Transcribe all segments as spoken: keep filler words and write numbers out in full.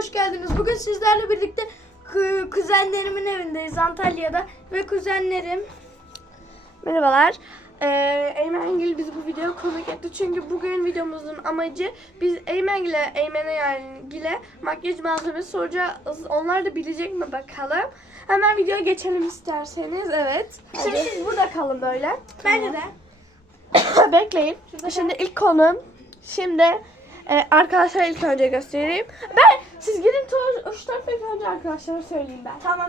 hoş geldiniz. Bugün sizlerle birlikte kı- kuzenlerimin evindeyiz Antalya'da ve kuzenlerim. Merhabalar. Ee, Eymengil bizi bu videoya konuk etti çünkü bugün videomuzun amacı biz Eymengil'e, Eymen'e yani Gil'e makyaj malzemesi soracağız. Onlar da bilecek mi bakalım. Hemen videoya geçelim isterseniz. Evet. Şimdi siz burada kalın böyle. Bence de. Bekleyin. Şimdi ilk konum. Şimdi e, arkadaşlar ilk önce göstereyim. Ben siz gidin üç dört ilk önce arkadaşlara söyleyeyim ben. Tamam.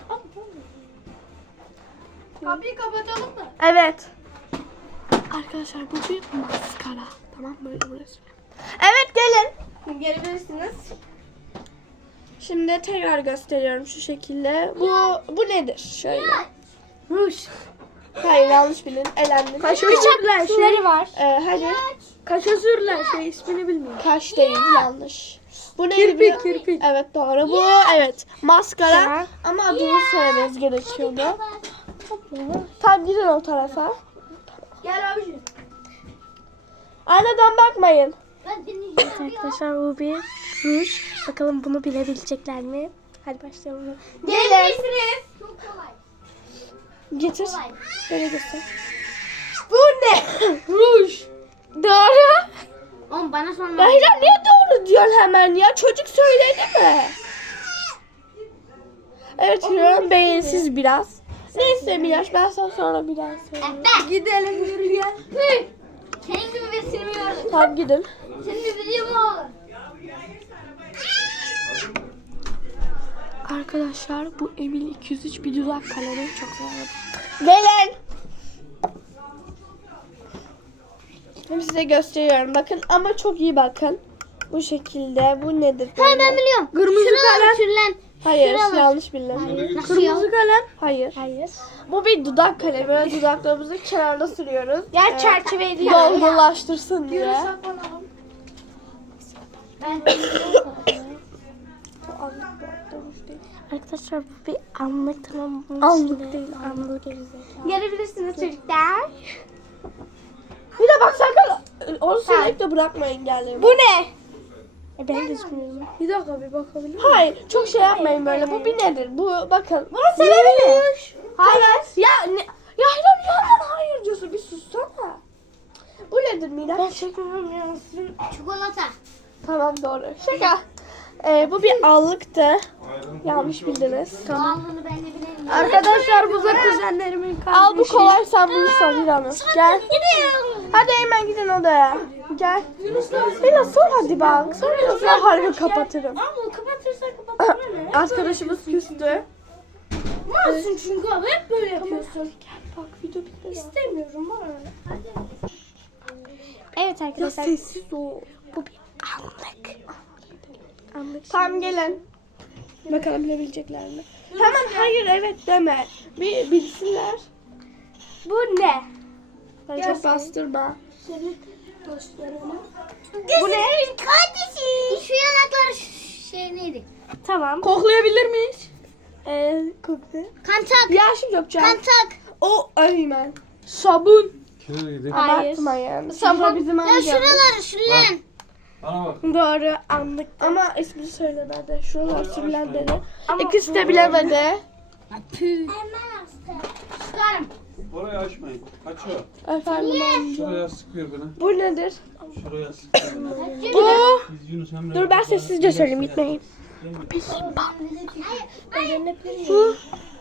Kapıyı kapatalım mı? Evet. Arkadaşlar bu bir maskara. Tamam böyle burası. Evet gelin. Gelebilirsiniz. Şimdi tekrar gösteriyorum şu şekilde. Bu bu nedir? Şöyle. Ruj. Hayır yanlış bilin. Elendim. Kaş özürler var. Ee, hadi. Kaş özürler şey ismini bilmiyorum. Kaş değil yanlış. Bu neydi? Kirpik kirpik. Evet doğru. Bu evet. Maskara. Ama adını söylemeniz gerekiyordu. Tamam gidin o tarafa. Gel abiciğim. Aynadan bakmayın. Arkadaşlar bu bir ruj. Bakalım bunu bilebilecekler mi? Hadi başlayalım. Gelebilirsiniz. Çok kolay. Getir. Kolay. Böyle göster. Bu ne? Ruj. Doğru. Oğlum bana sorma. Ya Hilal niye doğru diyorsun hemen ya? Çocuk söyledi mi? Evet Hilal beyinsiz biraz. Neyse Miraç ben sana sonra biraz söyleyeyim. Gidelim yürü gel. Senin gibi birisini mi gördüm? Tamam gidin. Senin gibi biri mi olur? Arkadaşlar bu Emil iki yüz üç bir dudak kalemi çok seviyorum. Gelin. Şimdi size gösteriyorum. Bakın ama çok iyi bakın. Bu şekilde. Bu nedir? Ha ben biliyorum. Kırmızı Şuralar kalem. sürülen. Hayır Şuralar. yanlış bildim. Nasıl ya? kalem? Hayır. Hayır. Bu bir dudak kalemi. Böyle dudaklarımızı kenarda sürüyoruz. Gel Ee, çerçeveli. Dolgulaştırsın diye. Ben Arkadaşlar bu bir anlık tamam. Anlık değil, Anlık. Gelebilirsiniz çocuklar. Bir de bak sakın onu söyleyip de bırakmayın gelmeyi. Bu ne? E, ben gözükmüyorum. Bir dakika bir bakabilir miyim? Hayır çok şey yapmayın böyle. Bu bir nedir? Bu bakın. Bunu sevebilir. Hayır. Ya ne? Ya hayır yandan hayır diyorsun. Bir sussana. Bu nedir Miraç? Ben çekmiyorum ya. çikolata. Tamam doğru. Şaka. Ee, bu bir allıktı. Yanlış bildiniz. Tamam. Bunu ben de bilirim. Arkadaşlar bu da kuzenlerimin kardeşi. Al bu kolay sen bunu sor Hiran'ım. Gel. Gidiyorum. Hadi hemen gidin odaya. Gel. Bila sor hadi bak. Sonra harbi kapatırım. Ama kapatırsan kapatırım. Arkadaşımız küstü. Nasılsın çünkü abi hep böyle yapıyorsun. Gel bak video bitti. İstemiyorum bana. Evet Ya arkadaşlar. sessiz ol. Bu bir anlık. Anlık. Tamam gelin. Bakalım bilebilecekler mi? Hemen hayır evet deme. Bir bilsinler. Bu ne? Çok bastırma. Bu ne? Kardeşim. Şu yanaklar şey neydi? Tamam. Koklayabilir miyiz? Ee, kokla. Kantak. Yaşım yapacağım. Kantak. O aymen. Sabun. Kirliydi. Hayır. Abartmayın. Sabun bizim Ya amcamız. şuralar şuralar. Bana bak. Doğru anlık. Ama ismini söylemedi. Şuralar sürülen dedi. İkisi de bilemedi. Hemen astı. Çıkarım. Orayı açmayın. Açıyor. Efendim amca. Şuraya sık birbirine. Bu nedir? Şuraya sık birbirine. Bu. Biz Yunus Emre. Dur ben sessizce söyleyeyim gitmeyin. Bu.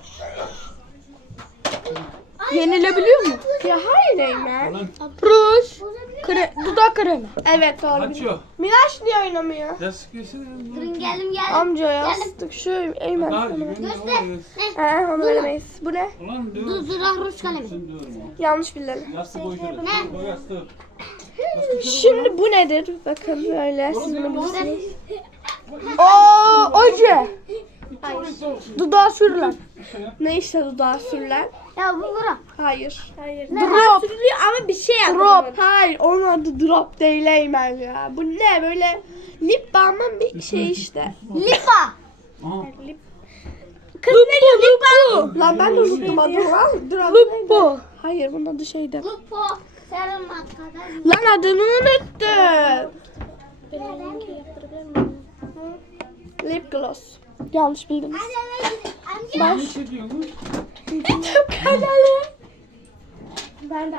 Yenilebiliyor mu? Ya hayır Eymen. Ulan Ruj. Kre dudak kremi. Evet doğru. açıyor. Miraç niye oynamıyor? Ya sık yesin. Durun geldim geldim. Amca yastık şu Eymen. Daha sana. iyi. Göster. He onu veremeyiz. Bu ne? Ulan diyor. Dur dur ah ruj kalemi. Sen diyorum. Yanlış bildim. Yastık koy şuraya. Koy yastığı. Şimdi bu nedir? Bakın böyle siz bunu bilirsiniz. Ooo oje. Dudağa sürülen. Ne işte dudağa sürülen? Ya bu bura. Hayır. Hayır. Ne? Drop. Sürülüyor ama bir şey Drop. Hayır onun adı drop değil Eymen ya. Bu ne böyle lip balmın bir şey işte. Lipa. Aha. Kız ne diyor lip balm? Lan ben de unuttum adını lan. Drop bu. Hayır bunun adı şeydi. Lupo. Serum kadar. Lan adını unuttum. gidiyoruz. Yanlış bildiniz. Amca. Ne çekiyorsun? YouTube kanalı. Ben de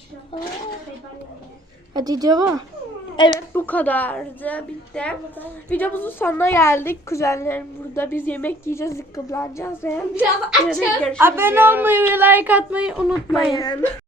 Hadi gidiyor mu? Evet bu kadardı. Bitti. Videomuzun sonuna geldik. Kuzenlerim burada. Biz yemek yiyeceğiz, zıkkımlanacağız ve Biraz açız. abone olmayı ve like atmayı unutmayın.